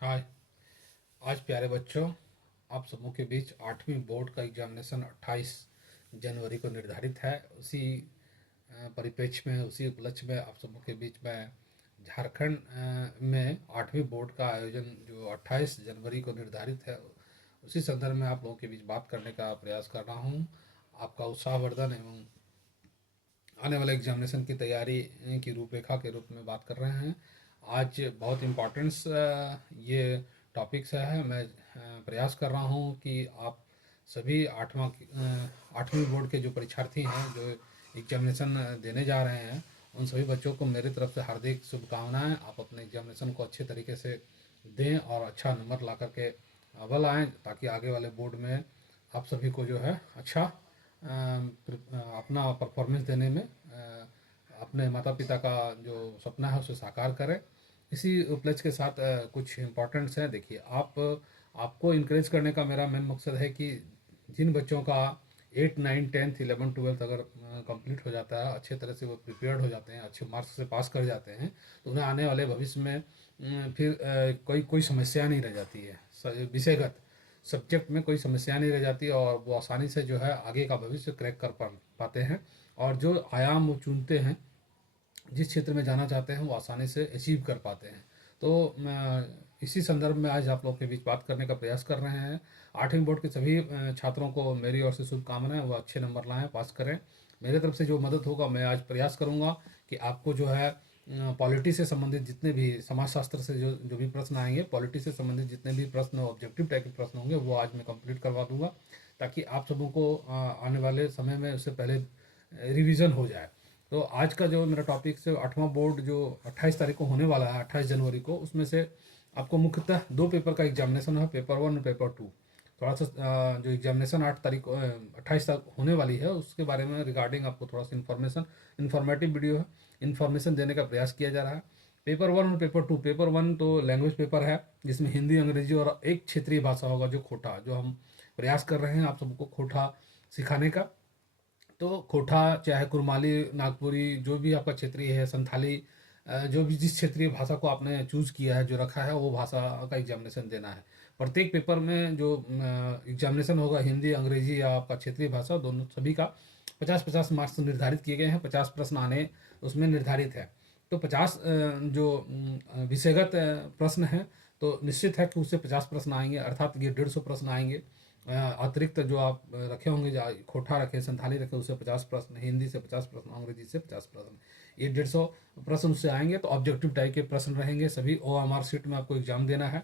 हाय। आज प्यारे बच्चों, आप सबों के बीच 8वीं बोर्ड का एग्जामिनेशन 28 जनवरी को निर्धारित है। उसी परिप्रेक्ष्य में, उसी उपलक्ष्य में आप सबों के बीच में झारखंड में 8वीं बोर्ड का आयोजन जो 28 जनवरी को निर्धारित है, उसी संदर्भ में आप लोगों के बीच बात करने का प्रयास कर रहा हूँ। आपका उत्साहवर्धन एवं आने वाले एग्जामिनेशन की तैयारी की रूपरेखा के रूप में बात कर रहे हैं। आज बहुत इम्पोर्टेंस ये टॉपिक्स है। मैं प्रयास कर रहा हूँ कि आप सभी 8वीं बोर्ड के जो परीक्षार्थी हैं, जो एग्जामिनेशन देने जा रहे हैं, उन सभी बच्चों को मेरी तरफ से हार्दिक शुभकामनाएं। आप अपने एग्जामिनेशन को अच्छे तरीके से दें और अच्छा नंबर ला करके अव्वल आएँ, ताकि आगे वाले बोर्ड में आप सभी को जो है अच्छा अपना परफॉर्मेंस देने में अपने माता पिता का जो सपना है उसे साकार करें। इसी उपलक्ष्य के साथ कुछ इम्पोर्टेंट्स हैं। देखिए, आपको इनक्रेज करने का मेरा मेन मकसद है कि जिन बच्चों का 8 9 10th 11 12th अगर कंप्लीट हो जाता है, अच्छे तरह से वो प्रिपेयर्ड हो जाते हैं, अच्छे मार्क्स से पास कर जाते हैं, तो उन्हें आने वाले भविष्य में फिर कोई कोई समस्या नहीं रह जाती है। विषयगत सब्जेक्ट में कोई समस्या नहीं रह जाती और वो आसानी से जो है आगे का भविष्य क्रैक कर पाते हैं। और जो आयाम वो चुनते हैं, जिस क्षेत्र में जाना चाहते हैं, वो आसानी से अचीव कर पाते हैं। तो इसी संदर्भ में आज आप लोग के बीच बात करने का प्रयास कर रहे हैं। 8वीं बोर्ड के सभी छात्रों को मेरी ओर से शुभकामनाएं। वो अच्छे नंबर लाएं, पास करें। मेरे तरफ से जो मदद होगा मैं आज प्रयास करूंगा कि आपको जो है पॉलिटी से संबंधित जितने भी समाजशास्त्र से जो जो भी प्रश्न आएंगे, पॉलिटी से संबंधित जितने भी प्रश्न ऑब्जेक्टिव टाइप के प्रश्न होंगे, वो आज मैं कंप्लीट करवा दूंगा, ताकि आप सबों को आने वाले समय में उससे पहले रिवीजन हो जाए। तो आज का जो मेरा टॉपिक से 8वां बोर्ड जो 28 तारीख को होने वाला है, 28 जनवरी को, उसमें से आपको मुख्यतः दो पेपर का एग्जामिनेशन है, पेपर 1 और पेपर 2। थोड़ा सा जो एग्जामिनेशन 8 तारीख को 28 तक होने वाली है, उसके बारे में रिगार्डिंग आपको थोड़ा सा इन्फॉर्मेटिव वीडियो है, इन्फॉर्मेशन देने का प्रयास किया जा रहा है। पेपर 1 और पेपर 2। पेपर 1 तो लैंग्वेज पेपर है, जिसमें हिंदी, अंग्रेजी और एक क्षेत्रीय भाषा होगा, जो खोटा, जो हम प्रयास कर रहे हैं आप सबको खोटा सिखाने का। तो खोटा, चाहे कुरमाली, नागपुरी, जो भी आपका क्षेत्रीय है, संथाली, जो भी जिस क्षेत्रीय भाषा को आपने चूज़ किया है, जो रखा है, वो भाषा का एग्जामिनेशन देना है। प्रत्येक पेपर में जो एग्जामिनेशन होगा, हिंदी, अंग्रेजी या आपका क्षेत्रीय भाषा, दोनों सभी का 50-50 मार्क्स निर्धारित किए गए हैं। 50 प्रश्न आने उसमें निर्धारित है। तो 50 जो विषयगत प्रश्न हैं, तो निश्चित है कि उससे 50 प्रश्न आएंगे, अर्थात ये 150 प्रश्न आएंगे। अतिरिक्त जो आप रखे होंगे, जो खोटा रखे, संथाली रखे, उससे 50 प्रश्न, हिंदी से 50 प्रश्न, अंग्रेजी से 50 प्रश्न, ये 150 प्रश्न उससे आएंगे। तो ऑब्जेक्टिव टाइप के प्रश्न रहेंगे। सभी OMR शीट में आपको एग्जाम देना है।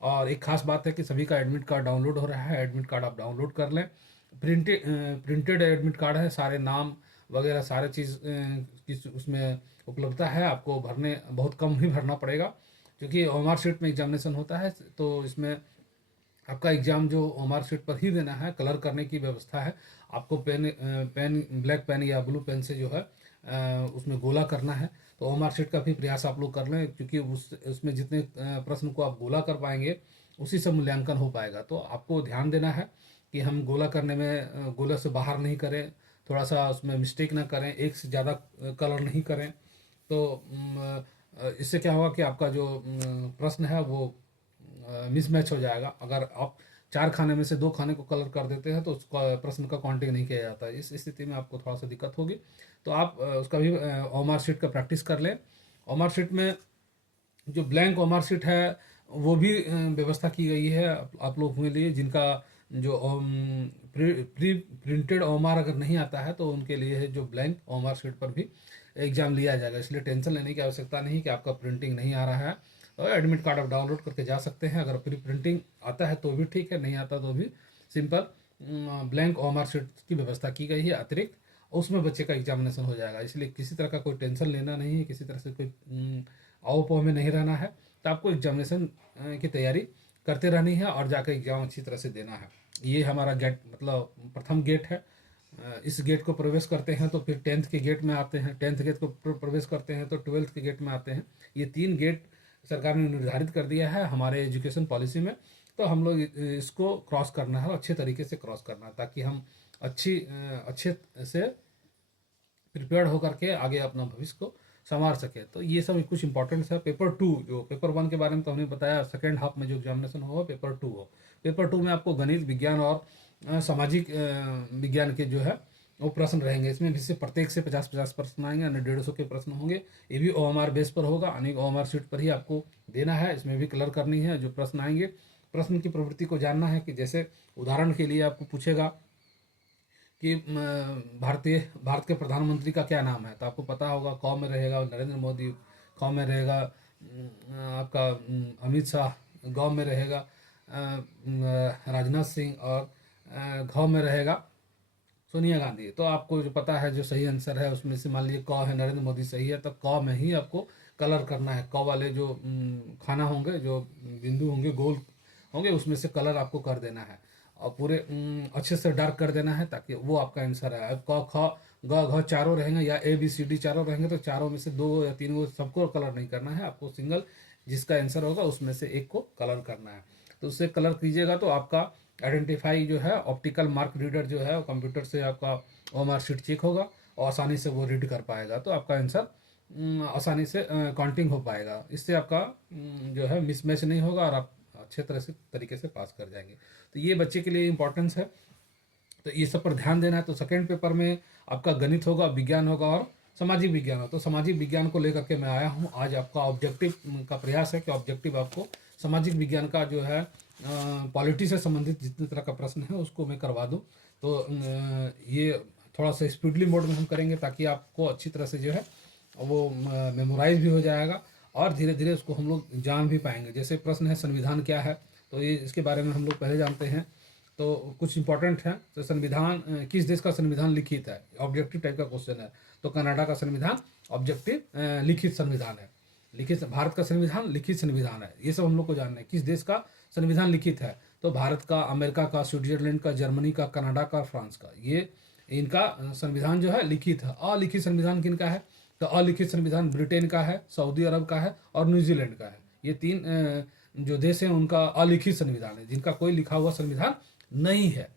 और एक खास बात है कि सभी का एडमिट कार्ड डाउनलोड हो रहा है। एडमिट कार्ड आप डाउनलोड कर लें। प्रिंटेड एडमिट कार्ड है, सारे नाम वगैरह सारे चीज़ की उसमें उपलब्धता है। आपको भरने बहुत कम ही भरना पड़ेगा, क्योंकि OMR शीट में एग्जामिनेशन होता है। तो इसमें आपका एग्ज़ाम जो OMR शीट पर ही देना है। कलर करने की व्यवस्था है। आपको पेन ब्लैक पेन या ब्लू पेन से जो है उसमें गोला करना है। तो OMR शीट का भी प्रयास आप लोग कर लें, क्योंकि उसमें जितने प्रश्न को आप गोला कर पाएंगे, उसी से मूल्यांकन हो पाएगा। तो आपको ध्यान देना है कि हम गोला करने में गोला से बाहर नहीं करें, थोड़ा सा उसमें मिस्टेक ना करें, एक से ज़्यादा कलर नहीं करें। तो इससे क्या होगा कि आपका जो प्रश्न है वो मिसमैच हो जाएगा। अगर आप 4 खाने में से 2 खाने को कलर कर देते हैं, तो उसका प्रश्न का काउंटिंग नहीं किया जाता है। इस स्थिति में आपको थोड़ा सा दिक्कत होगी। तो आप उसका भी OMR शीट का प्रैक्टिस कर लें। OMR शीट में जो ब्लैंक OMR शीट है, वो भी व्यवस्था की गई है आप लोगों के लिए, जिनका जो प्रिंटेड OMR अगर नहीं आता है, तो उनके लिए है जो ब्लैंक OMR शीट पर भी एग्जाम लिया जाएगा। इसलिए टेंशन लेने की आवश्यकता नहीं कि आपका प्रिंटिंग नहीं आ रहा है। और एडमिट कार्ड आप डाउनलोड करके जा सकते हैं। अगर प्री प्रिंटिंग आता है तो भी ठीक है, नहीं आता तो भी सिंपल ब्लैंक OMR शीट की व्यवस्था की गई है अतिरिक्त। उसमें बच्चे का एग्जामिनेशन हो जाएगा। इसलिए किसी तरह का कोई टेंशन लेना नहीं है, किसी तरह से कोई अवपोह में नहीं रहना है। तो आपको एग्जामिनेशन की तैयारी करते रहनी है और जाकर एग्जाम अच्छी तरह से देना है। ये हमारा गेट, मतलब प्रथम गेट है। इस गेट को प्रवेश करते हैं तो फिर 10th के गेट में आते हैं, 10th गेट को प्रवेश करते हैं तो 12th के गेट में आते हैं। ये 3 गेट सरकार ने निर्धारित कर दिया है हमारे एजुकेशन पॉलिसी में। तो हम लोग इसको क्रॉस करना है, अच्छे तरीके से क्रॉस करना है, ताकि हम अच्छे से प्रिपेयर्ड होकर के आगे अपना भविष्य को संवार सके। तो ये सब कुछ इंपॉर्टेंट्स है। पेपर 2, जो पेपर 1 के बारे में तो हमने बताया, सेकेंड हाफ में जो एग्जामिनेशन होगा पेपर 2 हो। पेपर 2 में आपको गणित, विज्ञान और सामाजिक विज्ञान के जो है वो प्रश्न रहेंगे। इसमें भी से प्रत्येक से 50-50 प्रश्न आएंगे, यानी 150 के प्रश्न होंगे। ये भी OMR बेस पर होगा, यानी OMR शीट पर ही आपको देना है। इसमें भी कलर करनी है जो प्रश्न आएंगे। प्रश्न की प्रवृत्ति को जानना है कि जैसे उदाहरण के लिए आपको पूछेगा कि भारत के प्रधानमंत्री का क्या नाम है, तो आपको पता होगा क में रहेगा नरेंद्र मोदी, ख में रहेगा आपका अमित शाह, ग में रहेगा राजनाथ सिंह, और घ में रहेगा सोनिया गांधी। तो आपको जो पता है जो सही आंसर है उसमें से मान लीजिए क है, नरेंद्र मोदी सही है, तो क में ही आपको कलर करना है। क वाले जो खाना होंगे, जो बिंदु होंगे, गोल होंगे, उसमें से कलर आपको कर देना है और पूरे अच्छे से डार्क कर देना है, ताकि वो आपका आंसर है। अब क ख ग घ चारों रहेंगे या ABCD चारों रहेंगे, तो चारों में से 2 या 3 सबको कलर नहीं करना है आपको, सिंगल जिसका आंसर होगा उसमें से एक को कलर करना है। तो उससे कलर कीजिएगा तो आपका आइडेंटिफाई जो है, ऑप्टिकल मार्क रीडर जो है, कंप्यूटर से आपका OMR शीट चेक होगा और आसानी से वो रीड कर पाएगा, तो आपका आंसर आसानी से काउंटिंग हो पाएगा। इससे आपका जो है मिसमैच नहीं होगा और आप अच्छे तरह से तरीके से पास कर जाएंगे। तो ये बच्चे के लिए इम्पोर्टेंस है, तो ये सब पर ध्यान देना है। तो सेकेंड पेपर में आपका गणित होगा, विज्ञान होगा और सामाजिक विज्ञान हो। तो सामाजिक विज्ञान को लेकर के मैं आया हूँ आज। आपका ऑब्जेक्टिव का प्रयास है कि ऑब्जेक्टिव आपको सामाजिक विज्ञान का जो है पॉलिटी से संबंधित जितने तरह का प्रश्न है उसको मैं करवा दूँ। तो ये थोड़ा सा स्पीडली मोड में हम करेंगे, ताकि आपको अच्छी तरह से जो है वो मेमोराइज भी हो जाएगा और धीरे धीरे उसको हम लोग जान भी पाएंगे। जैसे प्रश्न है संविधान क्या है, तो ये इसके बारे में हम लोग पहले जानते हैं। तो कुछ इंपॉर्टेंट है। तो संविधान, किस देश का संविधान लिखित है, ऑब्जेक्टिव टाइप का क्वेश्चन है। तो कनाडा का संविधान ऑब्जेक्टिव लिखित संविधान है। लिखित, भारत का संविधान लिखित संविधान है। ये सब हम लोग को जानना है। किस देश का संविधान लिखित है, तो भारत का, अमेरिका का, स्विट्जरलैंड का, जर्मनी का, कनाडा का, फ्रांस का, ये इनका संविधान जो है लिखित है। अलिखित संविधान किनका है, तो अलिखित संविधान ब्रिटेन का है, सऊदी अरब का है और न्यूजीलैंड का है। ये 3 जो देश हैं उनका अलिखित संविधान है, जिनका कोई लिखा हुआ संविधान नहीं है,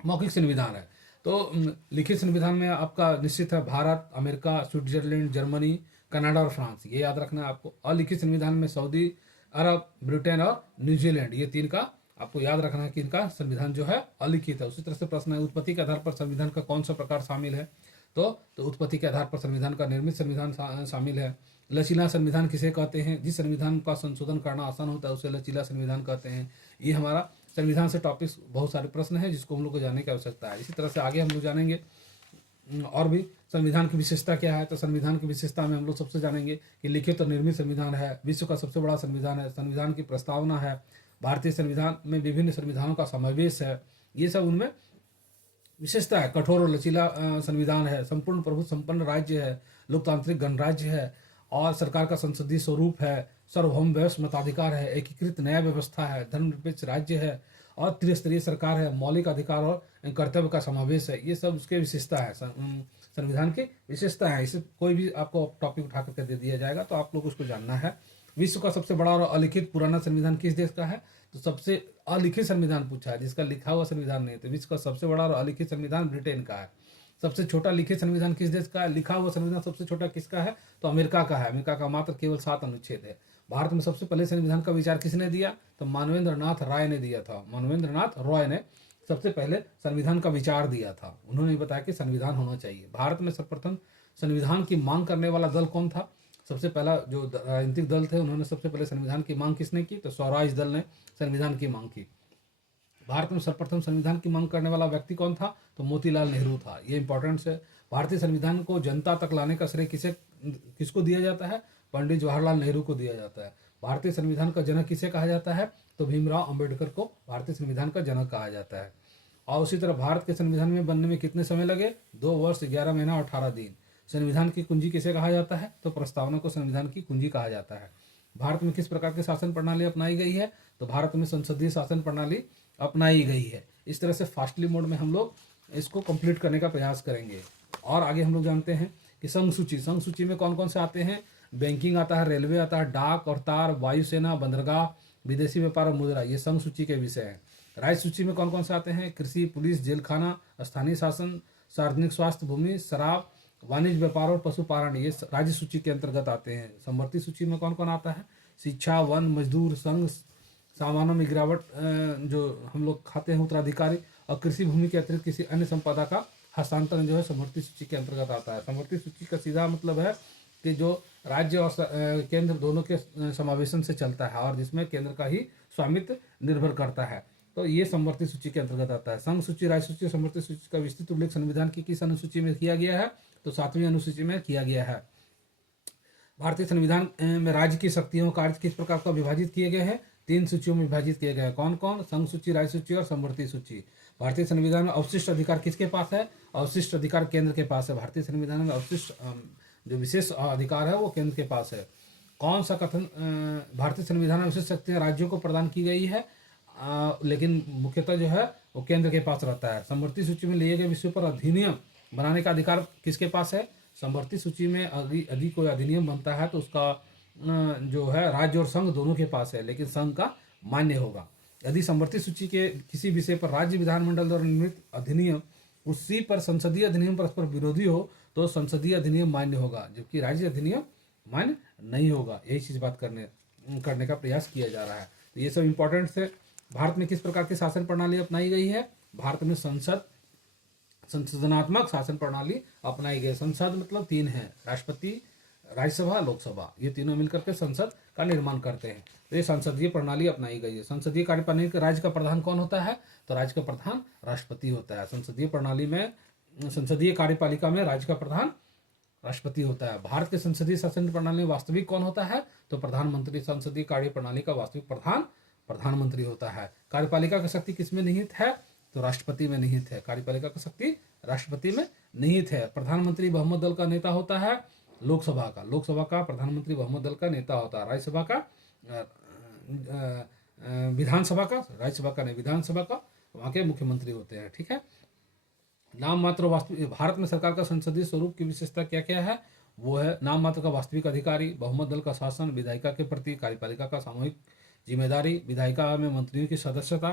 मौखिक संविधान है। तो लिखित संविधान में आपका निश्चित है Bharat, America, Switzerland, Germany, Canada और फ्रांस, ये याद रखना है आपको। अलिखित संविधान में सऊदी अरब, ब्रिटेन और न्यूजीलैंड, ये 3 का आपको याद रखना है कि इनका संविधान जो है अलिखित है। उसी तरह से प्रश्न है उत्पत्ति के आधार पर संविधान का कौन सा प्रकार शामिल है, तो उत्पत्ति के आधार पर संविधान का निर्मित संविधान शामिल है। लचीला संविधान किसे कहते हैं, जिस संविधान का संशोधन करना आसान होता है उसे लचीला संविधान कहते हैं। ये हमारा संविधान से टॉपिक्स बहुत सारे प्रश्न हैं जिसको हम लोग को जानने की आवश्यकता है। इसी तरह से आगे हम लोग जानेंगे और भी संविधान की विशेषता क्या है। तो संविधान की विशेषता में हम लोग सबसे जानेंगे कि लिखित और निर्मित संविधान है, विश्व का सबसे बड़ा संविधान है, संविधान की प्रस्तावना है, भारतीय संविधान में विभिन्न संविधानों का समावेश है, ये सब उनमें विशेषता है। कठोर और लचीला संविधान है, संपूर्ण प्रभु संपन्न राज्य है, लोकतांत्रिक गणराज्य है और सरकार का संसदीय स्वरूप है, सार्वभौम व्यवस्था मताधिकार है, एकीकृत न्याय व्यवस्था है, धर्मनिरपेक्ष राज्य है और त्रिस्तरीय सरकार है, मौलिक अधिकार और कर्तव्य का समावेश है। ये सब उसके विशेषता है, संविधान की विशेषता है। इसे कोई भी आपको टॉपिक उठा करके दे दिया जाएगा तो आप लोग उसको जानना है। विश्व का सबसे बड़ा और अलिखित पुराना संविधान किस देश का है, तो सबसे अलिखित संविधान पूछा है, जिसका लिखा हुआ संविधान नहीं है। तो विश्व का सबसे बड़ा और अलिखित संविधान ब्रिटेन का है। सबसे छोटा लिखित संविधान किस देश का है, लिखा हुआ संविधान सबसे छोटा किसका है, तो अमेरिका का है। अमेरिका का मात्र केवल 7 अनुच्छेद है। भारत में सबसे पहले संविधान का विचार किसने दिया, तो मानवेंद्र नाथ राय ने दिया था। मानवेंद्र नाथ रॉय ने सबसे पहले संविधान का विचार दिया था। उन्होंने बताया कि संविधान होना चाहिए। भारत में सर्वप्रथम संविधान की मांग करने वाला दल कौन था, सबसे पहला जो राजनीतिक दल थे उन्होंने सबसे पहले संविधान की मांग किसने की, तो स्वराज दल ने संविधान की मांग की। भारत में सर्वप्रथम संविधान की मांग करने वाला व्यक्ति कौन था, तो मोतीलाल नेहरू था। ये इंपॉर्टेंट है। भारतीय संविधान को जनता तक लाने का श्रेय किसको दिया जाता है, पंडित जवाहरलाल नेहरू को दिया जाता है। भारतीय संविधान का जनक किसे कहा जाता है, तो भीमराव अंबेडकर को भारतीय संविधान का जनक कहा जाता है। और उसी तरह भारत के संविधान में बनने में कितने समय लगे, 2 वर्ष 11 महीना और 18 दिन। संविधान की कुंजी किसे कहा जाता है, तो प्रस्तावना को संविधान की कुंजी कहा जाता है। भारत में किस प्रकार की शासन प्रणाली अपनाई गई है, तो भारत में संसदीय शासन प्रणाली अपनाई गई है। इस तरह से फास्टली मोड में हम लोग इसको कंप्लीट करने का प्रयास करेंगे। और आगे हम लोग जानते हैं कि संघ सूची में कौन कौन से आते हैं, बैंकिंग आता है, रेलवे आता है, डाक और तार, वायुसेना, बंदरगाह, विदेशी व्यापार और मुद्रा, ये संघ सूची के विषय हैं। राज्य सूची में कौन कौन से आते हैं, कृषि, पुलिस, जेल खाना, स्थानीय शासन, सार्वजनिक स्वास्थ्य, भूमि, शराब वाणिज्य, व्यापार और पशुपालन ये राज्य सूची के अंतर्गत आते हैं। समवर्ती सूची में कौन कौन आता है? शिक्षा, वन, मजदूर संघ, सामानों में गिरावट जो हम लोग खाते हैं उत्तराधिकारी, और कृषि भूमि के अतिरिक्त किसी अन्य संपदा का हस्तांतरण जो है समवर्ती सूची के अंतर्गत आता है। समवर्ती सूची का सीधा मतलब है कि जो राज्य और केंद्र दोनों के समावेशन से चलता है और जिसमें केंद्र का ही स्वामित्व निर्भर करता है, तो ये समवर्ती सूची के अंतर्गत आता है। संघ सूची, राज्य सूची, समवर्ती सूची का विस्तृत उल्लेख संविधान की किस अनुसूची में किया गया है? तो 7वीं अनुसूची में किया गया है। भारतीय संविधान में राज्य की शक्तियों कार्य किस प्रकार का विभाजित किए गए हैं? 3 सूचियों में विभाजित किए गए हैं। कौन कौन? संघ सूची, राज्य सूची और समवर्ती सूची। भारतीय संविधान में अवशिष्ट अधिकार किसके पास है? अवशिष्ट अधिकार केंद्र के पास है। भारतीय संविधान में अवशिष्ट जो विशेष अधिकार है वो केंद्र के पास है। कौन सा कथन भारतीय संविधान में विशेष शक्तियां राज्यों को प्रदान की गई है, लेकिन मुख्यतः जो है वो केंद्र के पास रहता है। समवर्ती सूची में लिए गए विषयों पर अधिनियम बनाने का अधिकार किसके पास है? समवर्ती सूची में यदि कोई अधिनियम बनता है तो उसका जो है राज्य और संघ दोनों के पास है, लेकिन संघ का मान्य होगा। यदि समवर्ती सूची के किसी विषय पर राज्य विधानमंडल द्वारा निर्मित अधिनियम उसी पर संसदीय अधिनियम परस्पर विरोधी हो तो संसदीय अधिनियम मान्य होगा, जबकि राज्य अधिनियम मान्य नहीं होगा। यही चीज बात करने का प्रयास किया जा रहा है। तो ये सब इंपॉर्टेंट है। भारत में किस प्रकार की शासन प्रणाली अपनाई गई है? भारत में संसदनात्मक शासन प्रणाली अपनाई गई। संसद मतलब 3 है, राष्ट्रपति, राज्यसभा, लोकसभा, ये तीनों मिलकर के संसद का निर्माण करते हैं। तो ये संसदीय प्रणाली अपनाई गई है। संसदीय कार्यप्रणाली के राज्य का प्रधान कौन होता है? तो राज्य का प्रधान राष्ट्रपति होता है। संसदीय प्रणाली में, संसदीय कार्यपालिका में राज्य का प्रधान राष्ट्रपति होता है। भारत के संसदीय शासन प्रणाली में वास्तविक कौन होता है? तो प्रधानमंत्री। संसदीय कार्यप्रणाली का वास्तविक प्रधान प्रधानमंत्री होता है। कार्यपालिका की शक्ति किसमें निहित है? तो राष्ट्रपति में निहित है। कार्यपालिका की शक्ति राष्ट्रपति में निहित है। प्रधानमंत्री बहुमत दल का नेता होता है लोकसभा का। लोकसभा का प्रधानमंत्री बहुमत दल का नेता होता है। राज्यसभा का विधानसभा का, राज्यसभा का नहीं, विधानसभा का वहाँ के मुख्यमंत्री होते हैं। ठीक है। नाम मात्र वास्तविक, भारत में सरकार का संसदीय स्वरूप की विशेषता क्या क्या है? वो है नाम मात्र का वास्तविक अधिकारी, बहुमत दल का शासन, विधायिका के प्रति कार्यपालिका का सामूहिक जिम्मेदारी, विधायिका में मंत्रियों की सदस्यता,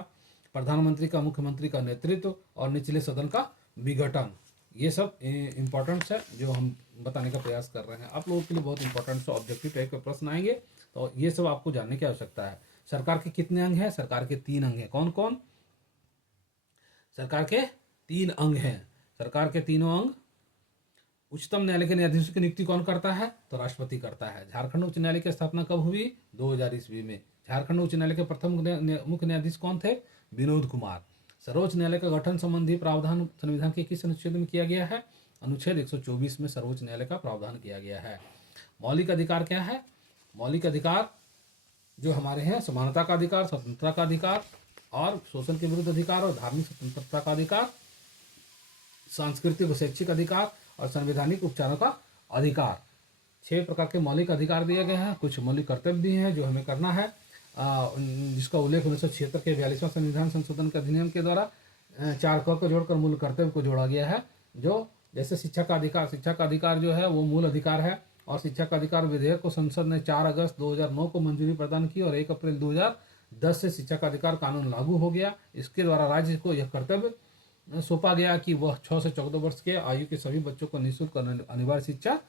प्रधानमंत्री का मुख्यमंत्री का नेतृत्व और निचले सदन का विघटन। ये सब इंपॉर्टेंट्स है जो हम बताने का प्रयास कर रहे हैं। आप लोगों के लिए बहुत इंपॉर्टेंट ऑब्जेक्टिव टाइप के प्रश्न आएंगे, तो ये सब आपको जानने की आवश्यकता है। सरकार के कितने अंग हैं? सरकार के 3 अंग हैं। कौन कौन? सरकार के 3 अंग हैं। सरकार के तीनों अंग। उच्चतम न्यायालय के न्यायाधीशों की नियुक्ति कौन करता है? तो राष्ट्रपति करता है। झारखंड उच्च न्यायालय की स्थापना कब हुई? 2000 ईस्वी में। झारखंड उच्च न्यायालय के प्रथम मुख्य न्यायाधीश कौन थे? विनोद कुमार। सर्वोच्च न्यायालय का गठन संबंधी प्रावधान संविधान के किस अनुच्छेद में किया गया है? अनुच्छेद 124 में सर्वोच्च न्यायालय का प्रावधान किया गया है। मौलिक अधिकार क्या है? मौलिक अधिकार जो हमारे हैं, समानता का अधिकार, स्वतंत्रता का अधिकार और शोषण के विरुद्ध अधिकार और धार्मिक स्वतंत्रता का अधिकार, सांस्कृतिक व शैक्षिक अधिकार और संवैधानिक उपचारों का अधिकार। 6 प्रकार के मौलिक अधिकार दिए गए हैं। कुछ मौलिक कर्तव्य दिए हैं जो हमें करना है, जिसका उल्लेख 1976 के 42वां संविधान संशोधन के अधिनियम के द्वारा 4 क को जोड़कर मूल कर्तव्य को जोड़ा गया है। जो जैसे शिक्षा का अधिकार, शिक्षा का अधिकार जो है वो मूल अधिकार है और शिक्षा का अधिकार विधेयक को संसद ने 4 अगस्त 2009 को मंजूरी प्रदान की और 1 अप्रैल 2010 से शिक्षा का अधिकार कानून लागू हो गया। इसके द्वारा राज्य को यह कर्तव्य सौंपा गया कि वह 6 से 14 वर्ष के आयु के सभी बच्चों को निःशुल्क अनिवार्य शिक्षा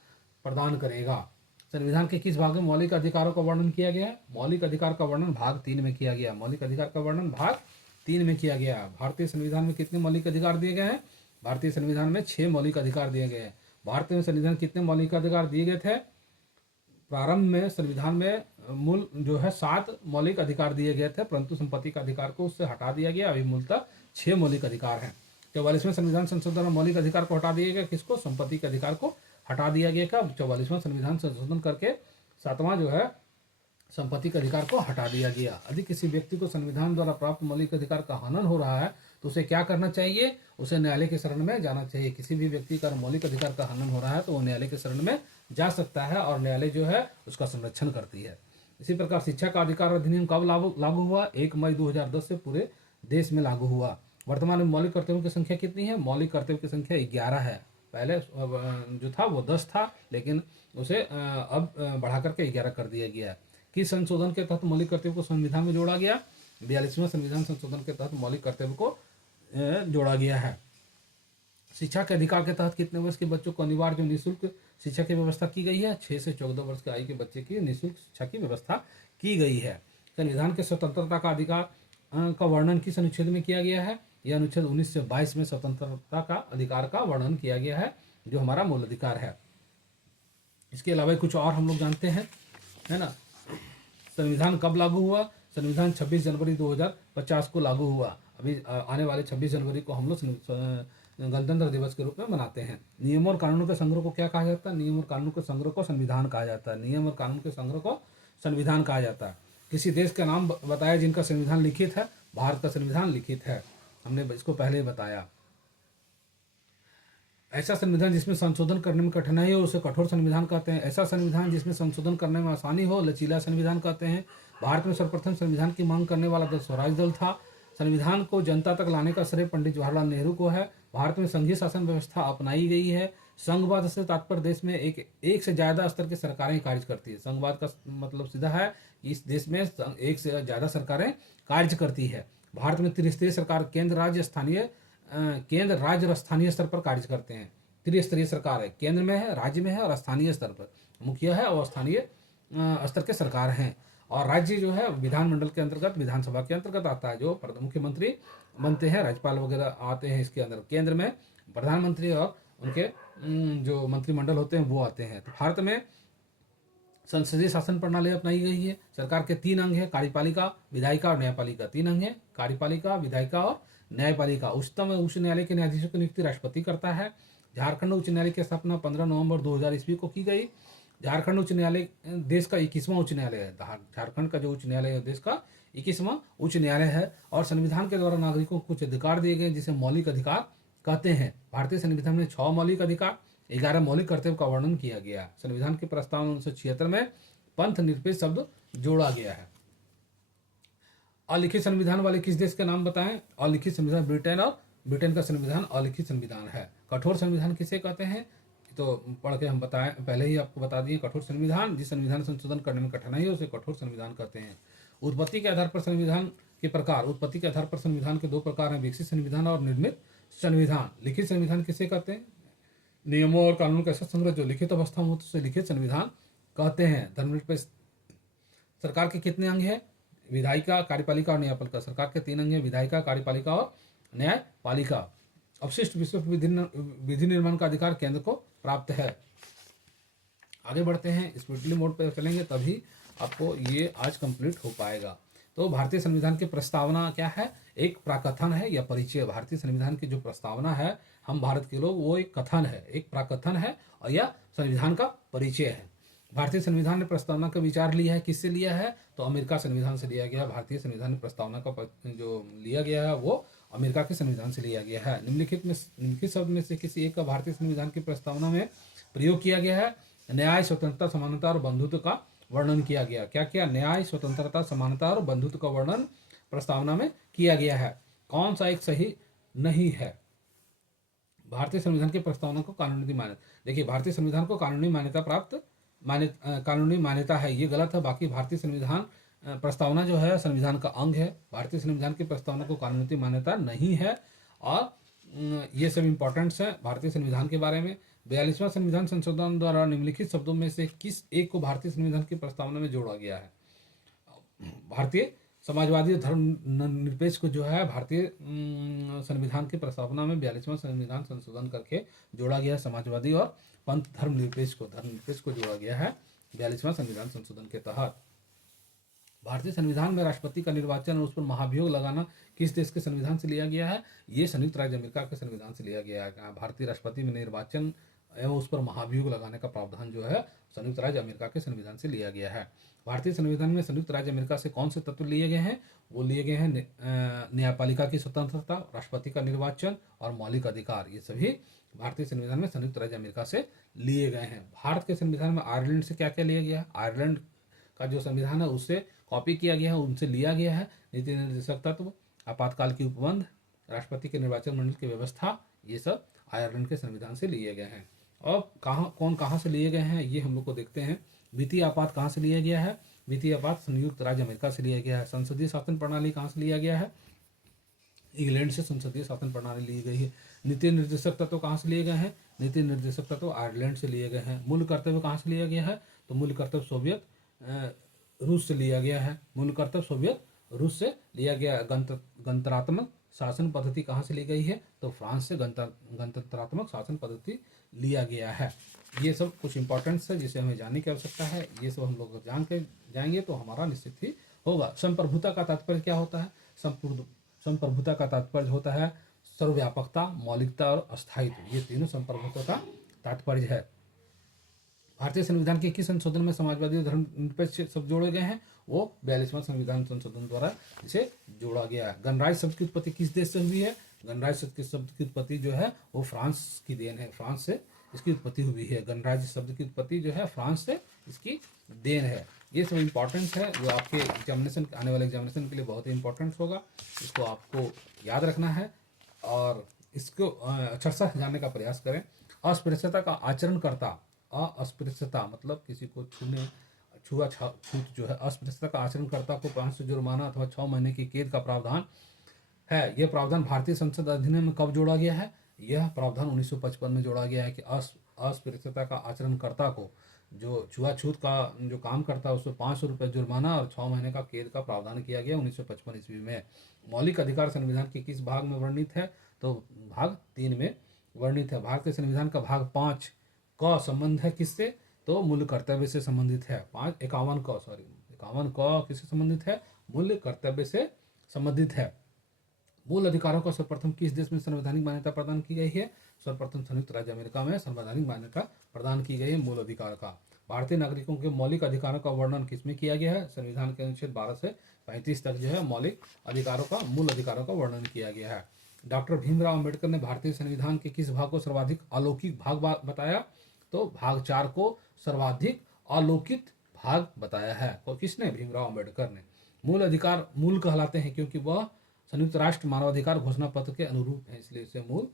प्रदान करेगा। संविधान के किस भाग में मौलिक अधिकारों का वर्णन किया गया है? मौलिक अधिकार का वर्णन भाग 3 में किया गया। मौलिक अधिकार का वर्णन भाग 3 में किया गया। भारतीय संविधान में कितने मौलिक अधिकार दिए गए हैं? भारतीय संविधान में 6 मौलिक अधिकार दिए गए हैं। भारतीय संविधान कितने मौलिक अधिकार दिए गए थे? प्रारंभ में संविधान में मूल जो है 7 मौलिक अधिकार दिए गए थे, परंतु संपत्ति का अधिकार को उससे हटा दिया गया। अभी मूलतः 6 मौलिक अधिकार हैं। 44वें संविधान संशोधन में मौलिक अधिकार को हटा दिया गया। किसको? संपत्ति के अधिकार को हटा दिया गया। का 44वां संविधान संशोधन करके 7वां जो है संपत्ति के अधिकार को हटा दिया गया। यदि किसी व्यक्ति को संविधान द्वारा प्राप्त मौलिक अधिकार का हनन हो रहा है तो उसे क्या करना चाहिए? उसे न्यायालय के शरण में जाना चाहिए। किसी भी व्यक्ति का मौलिक अधिकार का हनन हो रहा है तो वो न्यायालय के शरण में जा सकता है और न्यायालय जो है उसका संरक्षण करती है। इसी प्रकार शिक्षा का अधिकार अधिनियम कब लागू हुआ? 1 मई 2010 से पूरे देश में लागू हुआ। वर्तमान में मौलिक कर्तव्यों की संख्या कितनी है? मौलिक कर्तव्य की संख्या 11 है। पहले जो था वो 10 था, लेकिन उसे अब बढ़ा करके 11 कर दिया गया है। किस संशोधन के तहत मौलिक कर्तव्य को संविधान में जोड़ा गया? 42वें संविधान संशोधन के तहत मौलिक कर्तव्य को जोड़ा गया है। शिक्षा के अधिकार के तहत कितने वर्ष के बच्चों को अनिवार्य जो निःशुल्क शिक्षा की व्यवस्था की गई है? 6 से 14 वर्ष की आयु के बच्चे की निःशुल्क शिक्षा की व्यवस्था की गई है। संविधान के स्वतंत्रता का अधिकार का वर्णन किस अनुच्छेद में किया गया है? यह अनुच्छेद 19 से 22 में स्वतंत्रता का अधिकार का वर्णन किया गया है, जो हमारा मूल अधिकार है। इसके अलावा कुछ और हम लोग जानते हैं, है ना। संविधान कब लागू हुआ? संविधान 26 जनवरी 2050 को लागू हुआ। अभी आने वाले 26 जनवरी को हम लोग गणतंत्र दिवस के रूप में मनाते हैं। नियम और कानूनों के संग्रह को क्या कहा जाता है? नियम और कानून के संग्रह को संविधान कहा जाता है। नियम और कानून के संग्रह को संविधान कहा जाता है। किसी देश का नाम बताया जिनका संविधान लिखित है? भारत का संविधान लिखित है, हमने इसको पहले ही बताया। ऐसा संविधान जिसमें संशोधन करने में कठिनाई हो उसे कठोर संविधान कहते हैं। ऐसा संविधान जिसमें संशोधन करने में आसानी हो लचीला संविधान कहते हैं। भारत में सर्वप्रथम संविधान की मांग करने वाला दल स्वराज दल था। संविधान को जनता तक लाने का श्रेय पंडित जवाहरलाल नेहरू को है। भारत में संघीय शासन व्यवस्था अपनाई गई है। संघवाद से तात्पर्य देश में एक से ज्यादा स्तर की सरकारें कार्य करती है। संघवाद का मतलब सीधा है इस देश में एक से ज्यादा सरकारें कार्य करती है। भारत में त्रिस्तरीय सरकार केंद्र राज्य और स्थानीय स्तर पर कार्य करते हैं। त्रिस्तरीय सरकार है, केंद्र में है, राज्य में है और स्थानीय स्तर पर मुखिया है और स्थानीय स्तर के सरकार हैं। और राज्य जो है विधानमंडल के अंतर्गत, विधानसभा के अंतर्गत आता है, जो मुख्यमंत्री बनते हैं, राज्यपाल वगैरह आते हैं इसके अंदर। केंद्र में प्रधानमंत्री और उनके जो मंत्रिमंडल होते हैं वो आते हैं। तो भारत में संसदीय शासन प्रणाली अपनाई गई है। सरकार के 3 अंग है, कार्यपालिका, विधायिका और न्यायपालिका। 3 अंग है, कार्यपालिका, विधायिका और न्यायपालिका। उच्चतम उच्च न्यायालय के न्यायाधीशों की नियुक्ति राष्ट्रपति करता है। झारखंड उच्च न्यायालय की स्थापना 15 नवंबर 2000 ईस्वी को की गई। झारखंड उच्च न्यायालय देश का 21वां उच्च न्यायालय है। झारखंड का जो उच्च न्यायालय है देश का 21वां उच्च न्यायालय है। और संविधान के द्वारा नागरिकों को कुछ अधिकार दिए गए जिसे मौलिक अधिकार कहते हैं। भारतीय संविधान में 6 मौलिक अधिकार, 11 मौलिक कर्तव्य का वर्णन किया गया। संविधान के प्रस्तावना 1976 में पंथ निरपेक्ष शब्द जोड़ा गया है। अलिखित संविधान वाले किस देश के नाम बताएं? अलिखित संविधान ब्रिटेन, और ब्रिटेन का संविधान अलिखित संविधान है। कठोर संविधान किसे कहते हैं? तो पढ़ के हम बताएं, पहले ही आपको बता दिए। कठोर संविधान जिस संविधान संशोधन करने में कठिनाई हो उसे कठोर संविधान कहते हैं। उत्पत्ति के आधार पर संविधान के प्रकार। उत्पत्ति के आधार पर संविधान के 2 प्रकार हैं, विकसित संविधान और निर्मित संविधान। लिखित संविधान किसे कहते हैं? नियमों और कानून का ऐसा संग्रह जो लिखित अवस्था में हो तो उसे लिखित संविधान कहते हैं। धर्मनिरपेक्ष सरकार के कितने अंग हैं? विधायिका, कार्यपालिका और न्यायपालिका। सरकार के 3 अंग हैं, विधायिका, कार्यपालिका और न्यायपालिका। अवशिष्ट विधि निर्माण का अधिकार केंद्र को प्राप्त है। आगे बढ़ते हैं, स्पीडली मोड पर चलेंगे तभी आपको ये आज कंप्लीट हो पाएगा। तो भारतीय संविधान की प्रस्तावना क्या है? एक प्राकथन है या परिचय। भारतीय संविधान की जो प्रस्तावना है, हम भारत के लोग, वो एक कथन है, एक प्राकथन है और यह संविधान का परिचय है। भारतीय संविधान ने प्रस्तावना का विचार लिया है, किससे लिया है? तो अमेरिका संविधान से लिया गया है। भारतीय संविधान ने प्रस्तावना का जो लिया गया है वो अमेरिका के संविधान से लिया गया है। निम्नलिखित शब्द में से किसी एक का भारतीय संविधान की प्रस्तावना में प्रयोग किया गया है। न्याय, स्वतंत्रता, समानता और बंधुत्व का वर्णन किया गया। क्या क्या? न्याय, स्वतंत्रता, समानता और बंधुत्व का वर्णन प्रस्तावना में किया गया है। कौन सा एक सही नहीं है? भारतीय संविधान की प्रस्तावना को कानूनी मान्यता। देखिए, भारतीय संविधान को कानूनी मान्यता प्राप्त कानूनी मान्यता है, ये गलत है। बाकी भारतीय संविधान प्रस्तावना जो है संविधान का अंग है। भारतीय संविधान की प्रस्तावना को कानूनी मान्यता नहीं है। और ये सब इंपॉर्टेंट्स है भारतीय संविधान के बारे में। 42वां संविधान संशोधन द्वारा निम्नलिखित शब्दों में से किस एक को भारतीय संविधान की प्रस्तावना में जोड़ा गया है? भारतीय समाजवादी धर्मनिरपेक्ष को जो है भारतीय संविधान की प्रस्तावना में 42वां संविधान संशोधन करके जोड़ा गया है। समाजवादी और पंथ धर्मनिरपेक्ष को जोड़ा गया है 42वां संविधान संशोधन के तहत। भारतीय संविधान में राष्ट्रपति का निर्वाचन और उस पर महाभियोग लगाना किस देश के संविधान से लिया गया है? ये संयुक्त राज्य अमेरिका के संविधान से लिया गया है। भारतीय राष्ट्रपति में निर्वाचन एवं उस पर महाभियोग लगाने का प्रावधान जो है संयुक्त राज्य अमेरिका के संविधान से लिया गया है। भारतीय संविधान में संयुक्त राज्य अमेरिका से कौन से तत्व लिए गए हैं? वो लिए गए हैं न्यायपालिका की स्वतंत्रता, राष्ट्रपति का निर्वाचन और मौलिक अधिकार। ये सभी भारतीय संविधान में संयुक्त राज्य अमेरिका से लिए गए हैं। भारत के संविधान में आयरलैंड से क्या क्या लिया गया है? आयरलैंड का जो संविधान है उससे कॉपी किया गया है, उनसे लिया गया है। नीति निर्देशक तत्व, आपातकाल की उपबंध, राष्ट्रपति के निर्वाचन मंडल की व्यवस्था, ये सब आयरलैंड के संविधान से लिए गए हैं। और कहाँ से लिए गए हैं ये हम लोग को देखते हैं। वित्तीय आपात कहाँ से लिया गया है? वित्तीय आपात संयुक्त राज्य अमेरिका से लिया गया है। संसदीय शासन प्रणाली कहाँ से लिया गया है? इंग्लैंड से संसदीय शासन प्रणाली ली गई है। नीति निर्देशक तत्व कहाँ से लिए गए हैं? नीति निर्देशक तत्व आयरलैंड से लिए गए हैं। मूल कर्तव्य कहाँ से लिया गया है? तो मूल कर्तव्य सोवियत रूस से लिया गया है। मूल कर्तव्य सोवियत रूस से लिया गया है। गणतंत्रात्मक शासन पद्धति कहाँ से ली गई है? तो फ्रांस से गणतंत्रात्मक शासन पद्धति लिया गया है। ये सब कुछ इंपॉर्टेंट्स है जिसे हमें जानने की आवश्यकता है। ये सब हम लोग जान के जाएंगे तो हमारा निश्चित ही होगा। संप्रभुता का तात्पर्य क्या होता है? संप्रभुता का तात्पर्य होता है सर्वव्यापकता, मौलिकता और अस्थायित्व। ये तीनों संप्रभुता का तात्पर्य है। भारतीय संविधान के किस संशोधन में समाजवादी और धर्मनिरपेक्ष शब्द जोड़े गए हैं? वो 42वां संविधान संशोधन द्वारा इसे जोड़ा गया है। गणराज्य शब्द की उत्पत्ति किस देश से हुई है? गणराज्य शब्द की उत्पत्ति जो है वो फ्रांस की देन है। फ्रांस से इसकी उत्पत्ति हुई है। गणराज्य शब्द की उत्पत्ति जो है फ्रांस से इसकी देन है। ये सब इंपॉर्टेंट है जो आपके एग्जामिनेशन, आने वाले एग्जामिनेशन के लिए बहुत ही इंपॉर्टेंट होगा। इसको आपको याद रखना है और इसको अच्छा सा जानने का प्रयास करें। अस्पृश्यता का आचरणकर्ता, अस्पृश्यता मतलब किसी को छूत जो है, अस्पृश्यता का आचरणकर्ता को 500 जुर्माना अथवा 6 महीने की कैद का प्रावधान है। यह प्रावधान भारतीय संसद अधिनियम में कब जोड़ा गया है? यह प्रावधान 1955 में जोड़ा गया है कि अस्पृश्यता का आचरणकर्ता को, जो छुआछूत का जो काम करता है, उसको 500 रुपये जुर्माना और 6 महीने का कैद का प्रावधान किया गया 1955 ईस्वी में। मौलिक अधिकार संविधान के किस भाग में वर्णित है? तो भाग 3 में वर्णित है। भारतीय संविधान का भाग 5 का संबंध है किससे? तो मूल कर्तव्य से संबंधित है। 51 क किससे संबंधित है? मूल कर्तव्य से संबंधित है। मूल अधिकारों को सर्वप्रथम किस देश में संवैधानिक मान्यता प्रदान की गई है? सर्वप्रथम संयुक्त राज्य अमेरिका में संवैधानिक मान्यता प्रदान की गई है मूल अधिकार का। भारतीय नागरिकों के मौलिक अधिकारों का वर्णन किसमें किया गया है? संविधान के अनुच्छेद 12 से 35 तक जो है मौलिक अधिकारों का, मूल अधिकारों का वर्णन किया गया है। डॉक्टर भीमराव अंबेडकर ने भारतीय संविधान के किस भाग को सर्वाधिक अलौकिक भाग बताया? तो भाग 4 को सर्वाधिक अलौकिक भाग बताया है। और किसने? भीमराव अंबेडकर ने। मूल अधिकार मूल कहलाते हैं क्योंकि वह संयुक्त राष्ट्र मानवाधिकार घोषणा पत्र के अनुरूप है, इसलिए इसे मूल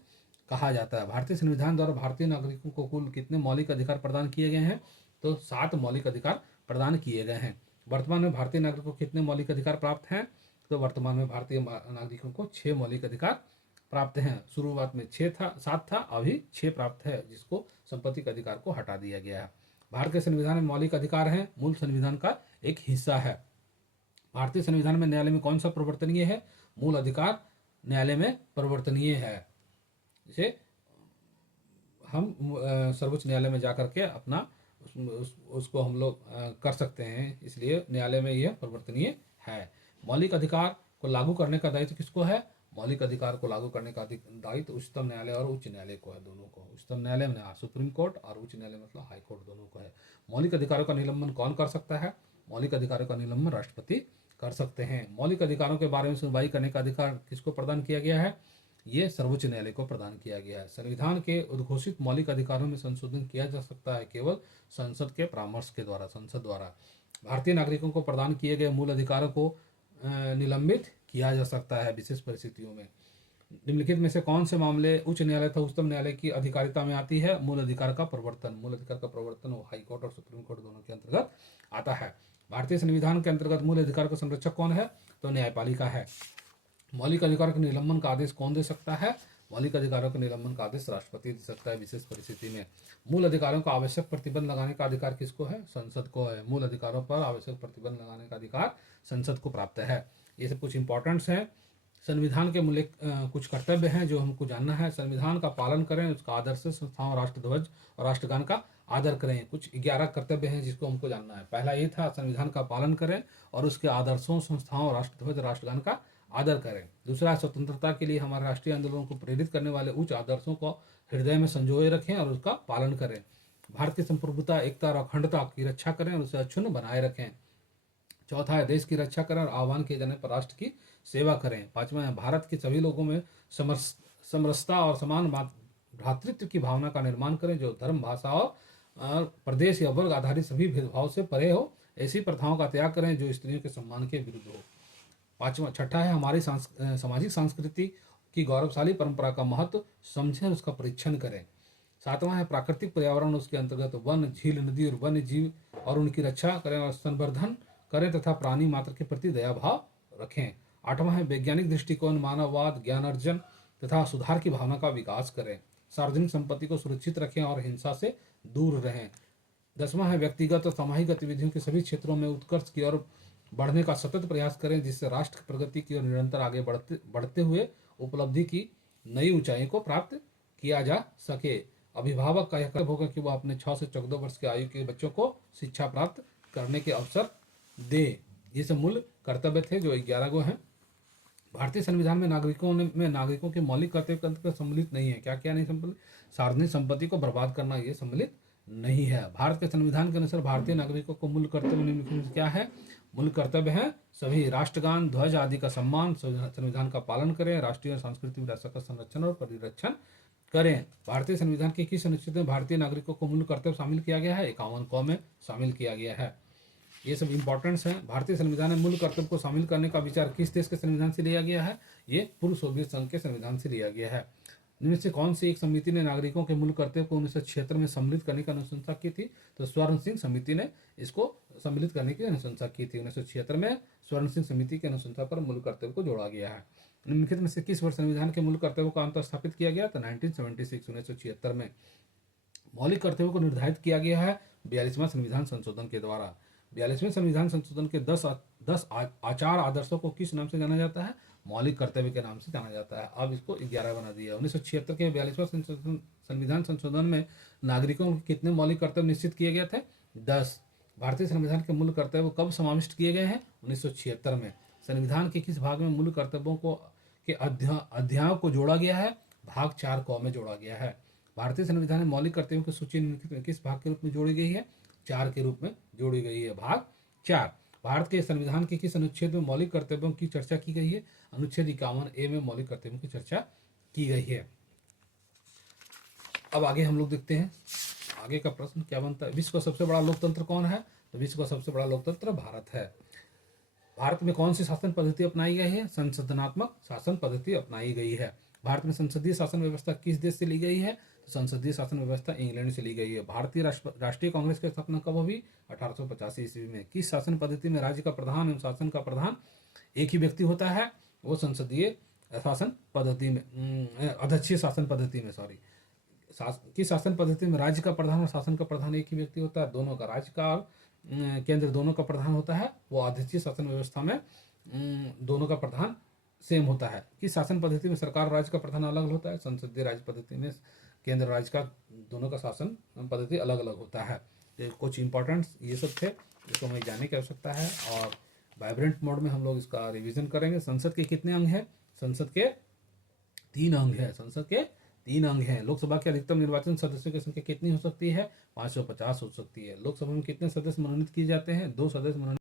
कहा जाता है। भारतीय संविधान द्वारा भारतीय नागरिकों को कुल कितने मौलिक अधिकार प्रदान किए गए हैं? तो 7 मौलिक अधिकार प्रदान किए गए हैं। वर्तमान में भारतीय नागरिकों को कितने मौलिक अधिकार प्राप्त हैं? तो वर्तमान में भारतीय नागरिकों को 6 मौलिक अधिकार प्राप्त हैं। शुरुआत में 7 था, अभी 6 प्राप्त है, जिसको संपत्ति के अधिकार को हटा दिया गया है। भारत के संविधान में मौलिक अधिकार हैं, मूल संविधान का एक हिस्सा है। भारतीय संविधान में न्यायालय में कौन सा परिवर्तनीय है? मूल अधिकार न्यायालय में परिवर्तनीय है। जैसे हम सर्वोच्च न्यायालय में जाकर के अपना उसको हम लोग कर सकते हैं, इसलिए न्यायालय में यह परिवर्तनीय है। मौलिक अधिकार को लागू करने का दायित्व किसको है? मौलिक अधिकार को लागू करने का दायित्व उच्चतम न्यायालय और उच्च न्यायालय को है, दोनों को। उच्चतम न्यायालय में सुप्रीम कोर्ट और उच्च न्यायालय मतलब हाई कोर्ट, दोनों को है। मौलिक अधिकारों का निलंबन कौन कर सकता है? मौलिक अधिकारों का निलंबन राष्ट्रपति कर सकते हैं। मौलिक अधिकारों के बारे में सुनवाई करने का अधिकार किसको प्रदान किया गया है? ये सर्वोच्च न्यायालय को प्रदान किया गया है। संविधान के उद्घोषित मौलिक अधिकारों में संशोधन किया जा सकता है केवल संसद के परामर्श के द्वारा, संसद द्वारा। भारतीय नागरिकों को प्रदान किए गए मूल अधिकारों को निलंबित किया जा सकता है विशेष परिस्थितियों में। निम्नलिखित में से कौन से मामले उच्च न्यायालय तथा उच्चतम न्यायालय की अधिकारिता में आती है? मूल अधिकार का प्रवर्तन। मूल अधिकार का प्रवर्तन हाई कोर्ट और सुप्रीम कोर्ट दोनों के अंतर्गत आता है। भारतीय संविधान के अंतर्गत मूल अधिकार का संरक्षक कौन है? तो न्यायपालिका है। मौलिक अधिकारों के निलंबन का आदेश कौन दे सकता है? मौलिक अधिकारों के निलंबन का आदेश राष्ट्रपति दे सकता है विशेष परिस्थिति में। मूल अधिकारों का आवश्यक प्रतिबंध लगाने का अधिकार किसको है? संसद को है। मूल अधिकारों पर आवश्यक प्रतिबंध लगाने का अधिकार संसद को प्राप्त है। ये सब कुछ इंपॉर्टेंट्स हैं। संविधान के मूल्य कुछ कर्तव्य हैं जो हमको जानना है। संविधान का पालन करें, उसका आदर से संस्थाओं, राष्ट्रध्वज और राष्ट्रगान का आदर करें। कुछ 11 कर्तव्य हैं जिसको हमको जानना है। पहला ये था, संविधान का पालन करें और उसके आदर्शों, संस्थाओं, राष्ट्रध्वज, राष्ट्रगान का आदर करें। दूसरा, स्वतंत्रता के लिए हमारे राष्ट्रीय आंदोलन को प्रेरित करने वाले उच्च आदर्शों को हृदय में संजोए रखें और उसका पालन करें। भारत की संप्रभुता, एकता और अखंडता की रक्षा करें और उसे अक्षुण्ण बनाए रखें। चौथा है, देश की रक्षा करें और आह्वान किए जाने पर राष्ट्र की सेवा करें। पांचवा है, भारत के सभी लोगों में समरसता और समान भ्रातृत्व की भावना का निर्माण करें जो धर्म, भाषा और प्रदेश या वर्ग आधारित सभी भेदभाव से परे हो। ऐसी प्रथाओं का त्याग करें जो स्त्रियों के सम्मान के विरुद्ध हो। छठा है, हमारी सामाजिक संस्कृति की गौरवशाली परंपरा का महत्व समझें, उसका परीक्षण करें। सातवां है, प्राकृतिक पर्यावरण, उसके अंतर्गत वन, झील, नदी और वन्य जीव और उनकी रक्षा करें और संवर्धन करें तथा प्राणी मात्र के प्रति दया भाव रखें। आठवां है, वैज्ञानिक दृष्टिकोण, मानववाद, ज्ञान अर्जन तथा सुधार की भावना का विकास करें। सार्वजनिक संपत्ति को सुरक्षित रखें और हिंसा से दूर रहें। 10वां है व्यक्तिगत और सामूहिक गतिविधियों के सभी क्षेत्रों में उत्कर्ष की ओर बढ़ने का सतत प्रयास करें, जिससे राष्ट्र की प्रगति की ओर निरंतर आगे बढ़ते हुए उपलब्धि की नई ऊंचाई को प्राप्त किया जा सके। अभिभावक का यह कर्तव्य होगा कि वह अपने 6 से 14 वर्ष की आयु के बच्चों को शिक्षा प्राप्त करने के अवसर दे। ये सब मूल कर्तव्य थे जो 11 गो हैं। भारतीय संविधान में नागरिकों के मौलिक कर्तव्य सम्मिलित नहीं है। क्या क्या नहीं सम्मिलित? सार्वजनिक संपत्ति को बर्बाद करना ये सम्मिलित नहीं है। भारत के संविधान के अनुसार भारतीय नागरिकों को मूल कर्तव्य निम्नलिखित में क्या है? मूल कर्तव्य है सभी राष्ट्रगान, ध्वज आदि का सम्मान, संविधान का पालन करें, राष्ट्रीय और सांस्कृतिक विरासत का संरक्षण और परिरक्षण करें। भारतीय संविधान के किस अनुच्छेद में भारतीय नागरिकों को मूल कर्तव्य शामिल किया गया है? 51 क में शामिल किया गया है। ये सब इंपॉर्टेंट्स हैं। भारतीय संविधान में मूल कर्तव्य को शामिल करने का विचार किस देश के संविधान से लिया गया है? ये पूर्व सोवियत संघ के संविधान से लिया गया है। इनमें से कौन सी एक समिति ने नागरिकों के मूल कर्तव्य को 1976 में सम्मिलित करने की अनुशंसा की थी? तो स्वर्ण सिंह समिति ने इसको सम्मिलित करने की अनुशंसा की थी। 1976 में स्वर्ण सिंह समिति की अनुशंसा पर मूल कर्तव्य को जोड़ा गया है। निम्नलिखित में से किस वर्ष संविधान के मूल कर्तव्यों का अंतर स्थापित किया गया? तो 1976 में। मौलिक कर्तव्यों को निर्धारित किया गया है 42वां संविधान संशोधन के द्वारा। 42वें संविधान संशोधन के 10 आचार आदर्शों को किस नाम से जाना जाता है? मौलिक कर्तव्य के नाम से जाना जाता है। अब इसको 11 बना दिया। 1976 के 42वां संविधान संशोधन में नागरिकों के कितने मौलिक कर्तव्य निश्चित किए गए थे? 10। भारतीय संविधान के मूल कर्तव्य कब समाविष्ट किए गए हैं? 1976 में। संविधान के किस भाग में मूल कर्तव्यों को के अध्यायों को जोड़ा गया है? भाग 4 क में जोड़ा गया है। भारतीय संविधान में मौलिक कर्तव्यों की सूची निम्नलिखित में किस भाग के रूप में जोड़ी गई है? 4 के रूप में जोड़ी गई है। भाग 4। भारत के संविधान के किस अनुच्छेद में मौलिक कर्तव्यों की चर्चा की गई है? अनुच्छेद 51A में मौलिक कर्तव्यों की चर्चा की गई है। अब आगे हम लोग देखते हैं आगे का प्रश्न क्या बनता है। विश्व का सबसे बड़ा लोकतंत्र कौन है? तो विश्व का सबसे बड़ा लोकतंत्र भारत है। भारत में कौन सी शासन पद्धति अपनाई गई है? संसदनात्मक शासन पद्धति अपनाई गई है। भारत में संसदीय शासन व्यवस्था किस देश से ली गई है? तो संसदीय शासन व्यवस्था इंग्लैंड से ली गई है। भारतीय राष्ट्रीय कांग्रेस की स्थापना कब हुई? 1885 ईस्वी में। किस शासन पद्धति में राज्य का प्रधान एवं शासन का प्रधान एक ही व्यक्ति होता है? वो संसदीय शासन पद्धति में, अध्यक्षीय शासन पद्धति में, सॉरी। किस शासन पद्धति में राज्य का प्रधान और शासन का प्रधान एक ही व्यक्ति होता है? दोनों का, राज्य का और केंद्र दोनों का प्रधान होता है। वो अध्यक्षीय शासन व्यवस्था में दोनों का प्रधान सेम होता है। किस शासन पद्धति में सरकार राज्य का प्रधान अलग होता है? संसदीय राज्य पद्धति में केंद्र राज्य का दोनों का शासन पद्धति अलग अलग होता है। तो कुछ इंपॉर्टेंट्स ये सब थे जिसको हमें जानने की आवश्यकता है, और वाइब्रेंट मोड में हम लोग इसका रिवीजन करेंगे। संसद के कितने अंग हैं? संसद के 3 अंग हैं। संसद के 3 अंग हैं। लोकसभा के अधिकतम निर्वाचन सदस्यों की संख्या कितनी हो सकती है? 550 हो सकती है। लोकसभा में कितने सदस्य मनोनीत किए जाते हैं? 2 सदस्य मनोनीत